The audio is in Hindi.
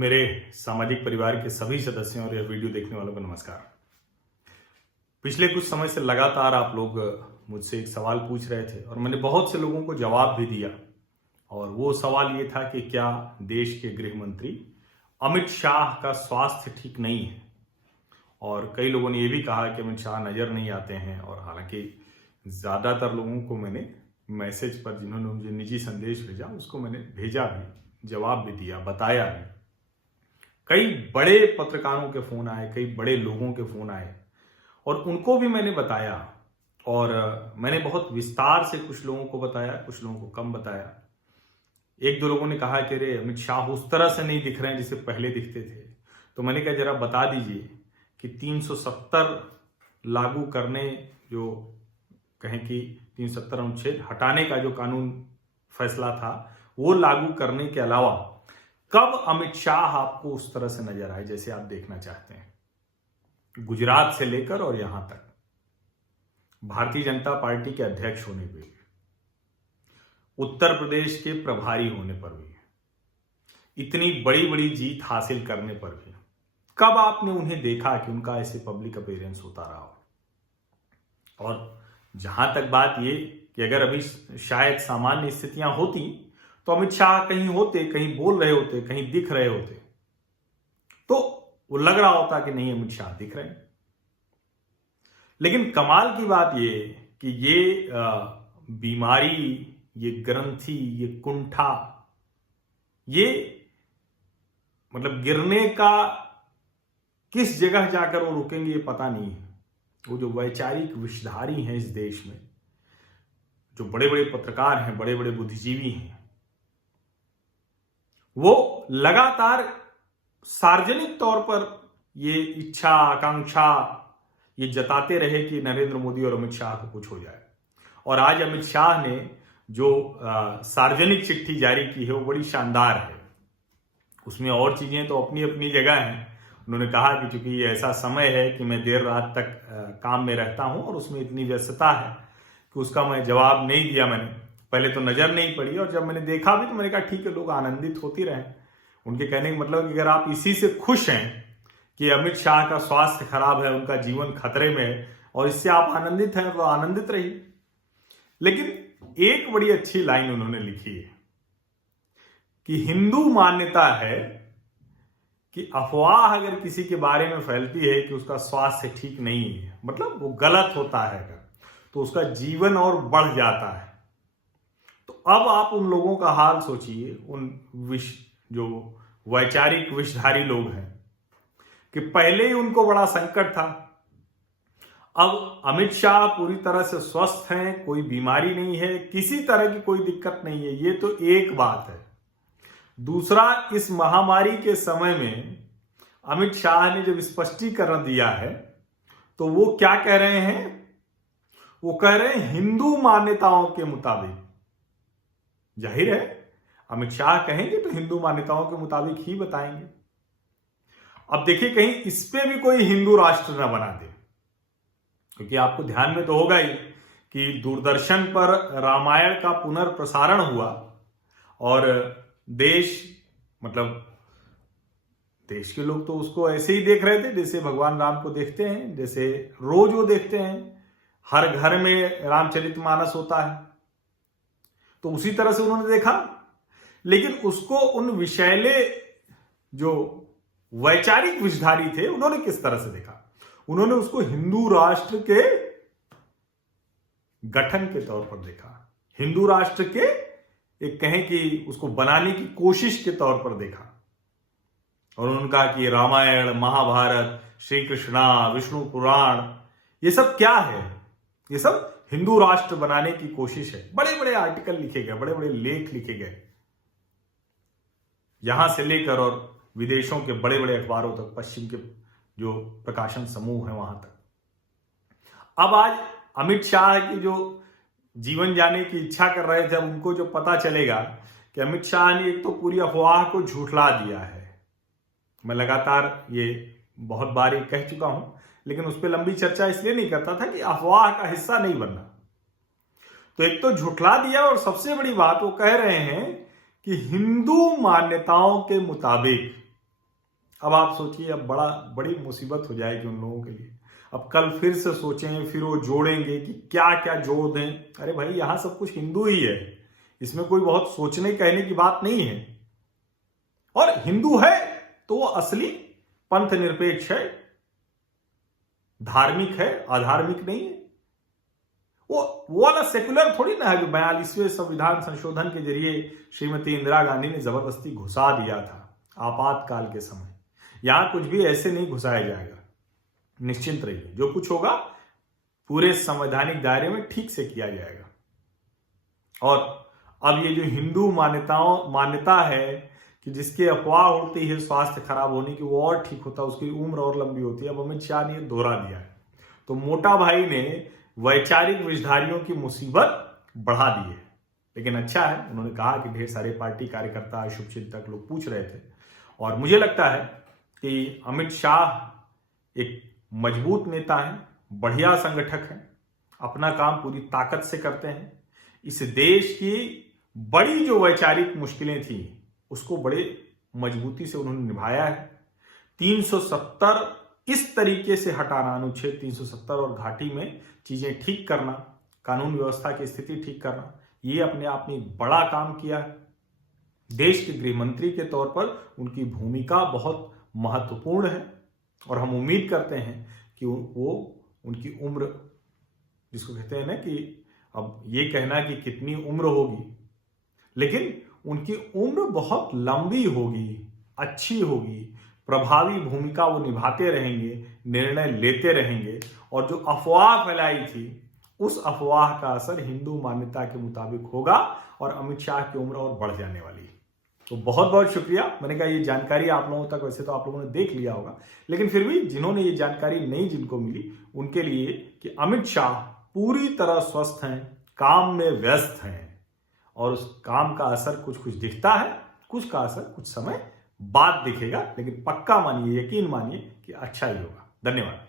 मेरे सामाजिक परिवार के सभी सदस्यों और यह वीडियो देखने वालों को नमस्कार। पिछले कुछ समय से लगातार आप लोग मुझसे एक सवाल पूछ रहे थे और मैंने बहुत से लोगों को जवाब भी दिया। और वो सवाल ये था कि क्या देश के गृह मंत्री अमित शाह का स्वास्थ्य ठीक नहीं है। और कई लोगों ने ये भी कहा कि अमित शाह नजर नहीं आते हैं। और हालांकि ज़्यादातर लोगों को मैंने मैसेज पर, जिन्होंने मुझे निजी संदेश भेजा, उसको मैंने भेजा भी, जवाब भी दिया, बताया भी। कई बड़े पत्रकारों के फोन आए, कई बड़े लोगों के फोन आए और उनको भी मैंने बताया। और मैंने बहुत विस्तार से कुछ लोगों को बताया, कुछ लोगों को कम बताया। एक दो लोगों ने कहा कि अरे अमित शाह उस तरह से नहीं दिख रहे हैं जैसे पहले दिखते थे। तो मैंने कहा जरा बता दीजिए कि 370 लागू करने, जो कहें कि 370 अनुच्छेद हटाने का जो कानून फैसला था, वो लागू करने के अलावा कब अमित शाह आपको उस तरह से नजर आए जैसे आप देखना चाहते हैं। गुजरात से लेकर और यहां तक भारतीय जनता पार्टी के अध्यक्ष होने पे, उत्तर प्रदेश के प्रभारी होने पर भी, इतनी बड़ी बड़ी जीत हासिल करने पर भी कब आपने उन्हें देखा कि उनका ऐसे पब्लिक अपीयरेंस होता रहा हो। और जहां तक बात ये कि अगर अभी शायद सामान्य स्थितियां होती तो अमित शाह कहीं होते, कहीं बोल रहे होते, कहीं दिख रहे होते, तो वो लग रहा होता कि नहीं अमित शाह दिख रहे हैं। लेकिन कमाल की बात ये कि ये बीमारी, ये ग्रंथि, ये कुंठा, ये मतलब गिरने का किस जगह जाकर वो रुकेंगे ये पता नहीं है। वो जो वैचारिक विषधारी हैं इस देश में, जो बड़े बड़े पत्रकार हैं, बड़े बड़े बुद्धिजीवी हैं, वो लगातार सार्वजनिक तौर पर ये इच्छा, आकांक्षा ये जताते रहे कि नरेंद्र मोदी और अमित शाह को कुछ हो जाए। और आज अमित शाह ने जो सार्वजनिक चिट्ठी जारी की है वो बड़ी शानदार है। उसमें और चीजें तो अपनी अपनी जगह हैं। उन्होंने कहा कि चूंकि ये ऐसा समय है कि मैं देर रात तक काम में रहता हूं और उसमें इतनी व्यस्तता है कि उसका मैं जवाब नहीं दिया। मैंने पहले तो नजर नहीं पड़ी और जब मैंने देखा भी तो मैंने कहा ठीक है, लोग आनंदित होती रहे। उनके कहने का मतलब कि अगर आप इसी से खुश हैं कि अमित शाह का स्वास्थ्य खराब है, उनका जीवन खतरे में है और इससे आप आनंदित हैं तो आनंदित रहिए। लेकिन एक बड़ी अच्छी लाइन उन्होंने लिखी है कि हिंदू मान्यता है कि अफवाह अगर किसी के बारे में फैलती है कि उसका स्वास्थ्य ठीक नहीं है, मतलब वो गलत होता है अगर, तो उसका जीवन और बढ़ जाता है। तो अब आप उन लोगों का हाल सोचिए, उन जो वैचारिक विषधारी लोग हैं, कि पहले ही उनको बड़ा संकट था। अब अमित शाह पूरी तरह से स्वस्थ हैं, कोई बीमारी नहीं है, किसी तरह की कोई दिक्कत नहीं है, ये तो एक बात है। दूसरा, इस महामारी के समय में अमित शाह ने जब स्पष्टीकरण दिया है तो वो क्या कह रहे हैं? वो कह रहे हैं हिंदू मान्यताओं के मुताबिक। जाहिर है अमित शाह कहेंगे तो हिंदू मान्यताओं के मुताबिक ही बताएंगे। अब देखिए कहीं इस पे भी कोई हिंदू राष्ट्र न बना दे, क्योंकि आपको ध्यान में तो होगा ही कि दूरदर्शन पर रामायण का पुनर्प्रसारण हुआ और देश के लोग तो उसको ऐसे ही देख रहे थे जैसे भगवान राम को देखते हैं, जैसे रोज वो देखते हैं। हर घर में रामचरितमानस होता है, तो उसी तरह से उन्होंने देखा। लेकिन उसको उन विषैले जो वैचारिक विषधारी थे उन्होंने किस तरह से देखा? उन्होंने उसको हिंदू राष्ट्र के गठन के तौर पर देखा, हिंदू राष्ट्र के एक कहें कि उसको बनाने की कोशिश के तौर पर देखा। और उन्होंने कहा कि रामायण, महाभारत, श्री कृष्णा, विष्णु पुराण, ये सब क्या है? ये सब हिंदू राष्ट्र बनाने की कोशिश है। बड़े बड़े आर्टिकल लिखे गए, बड़े बड़े लेख लिखे गए, यहां से लेकर और विदेशों के बड़े बड़े अखबारों तक, पश्चिम के जो प्रकाशन समूह है वहां तक। अब आज अमित शाह की जो जीवन जाने की इच्छा कर रहे थे, उनको जो पता चलेगा कि अमित शाह ने एक तो पूरी अफवाह को झूठला दिया है। मैं लगातार ये बहुत बार ये कह चुका हूं, लेकिन उस पर लंबी चर्चा इसलिए नहीं करता था कि अफवाह का हिस्सा नहीं बनना। तो एक तो झुठला दिया और सबसे बड़ी बात वो कह रहे हैं कि हिंदू मान्यताओं के मुताबिक अब आप सोचिए, अब बड़ी मुसीबत हो जाएगी उन लोगों के लिए। अब कल फिर से सोचें, फिर वो जोड़ेंगे कि क्या क्या जोड़ दें। अरे भाई, यहां सब कुछ हिंदू ही है, इसमें कोई बहुत सोचने कहने की बात नहीं है। और हिंदू है तो वो असली पंथ निरपेक्ष है, धार्मिक है, अधार्मिक नहीं है। वो वाला सेकुलर थोड़ी ना है जो 42वें संविधान संशोधन के जरिए श्रीमती इंदिरा गांधी ने जबरदस्ती घुसा दिया था आपातकाल के समय। यहां कुछ भी ऐसे नहीं घुसाया जाएगा, निश्चिंत रहिए। जो कुछ होगा पूरे संवैधानिक दायरे में ठीक से किया जाएगा। और अब ये जो हिंदू मान्यता है कि जिसकी अफवाह उड़ती है स्वास्थ्य खराब होने की, वो और ठीक होता है, उसकी उम्र और लंबी होती है। अब अमित शाह ने दोहरा दिया है। तो मोटा भाई ने वैचारिक विषधारियों की मुसीबत बढ़ा दी है। लेकिन अच्छा है, उन्होंने कहा कि ढेर सारे पार्टी कार्यकर्ता, शुभचिंतक लोग पूछ रहे थे। और मुझे लगता है कि अमित शाह एक मजबूत नेता है, बढ़िया संगठक है, अपना काम पूरी ताकत से करते हैं। इस देश की बड़ी जो वैचारिक मुश्किलें थी उसको बड़े मजबूती से उन्होंने निभाया है। 370 इस तरीके से हटाना, अनुच्छेद 370 और घाटी में चीजें ठीक करना, कानून व्यवस्था की स्थिति ठीक करना, ये अपने आप में एक बड़ा काम किया है। देश के गृह मंत्री के तौर पर उनकी भूमिका बहुत महत्वपूर्ण है। और हम उम्मीद करते हैं कि वो उनकी उम्र, जिसको कहते हैं ना कि अब ये कहना कि कितनी उम्र होगी, लेकिन उनकी उम्र बहुत लंबी होगी, अच्छी होगी, प्रभावी भूमिका वो निभाते रहेंगे, निर्णय लेते रहेंगे। और जो अफवाह फैलाई थी उस अफवाह का असर हिंदू मान्यता के मुताबिक होगा और अमित शाह की उम्र और बढ़ जाने वाली है। तो बहुत बहुत शुक्रिया। मैंने कहा ये जानकारी आप लोगों तक वैसे तो आप लोगों ने देख लिया होगा, लेकिन फिर भी जिन्होंने ये जानकारी नहीं जिनको मिली उनके लिए कि अमित शाह पूरी तरह स्वस्थ हैं, काम में व्यस्त हैं और उस काम का असर कुछ दिखता है, कुछ का असर कुछ समय बाद दिखेगा। लेकिन पक्का मानिए, यकीन मानिए कि अच्छा ही होगा। धन्यवाद।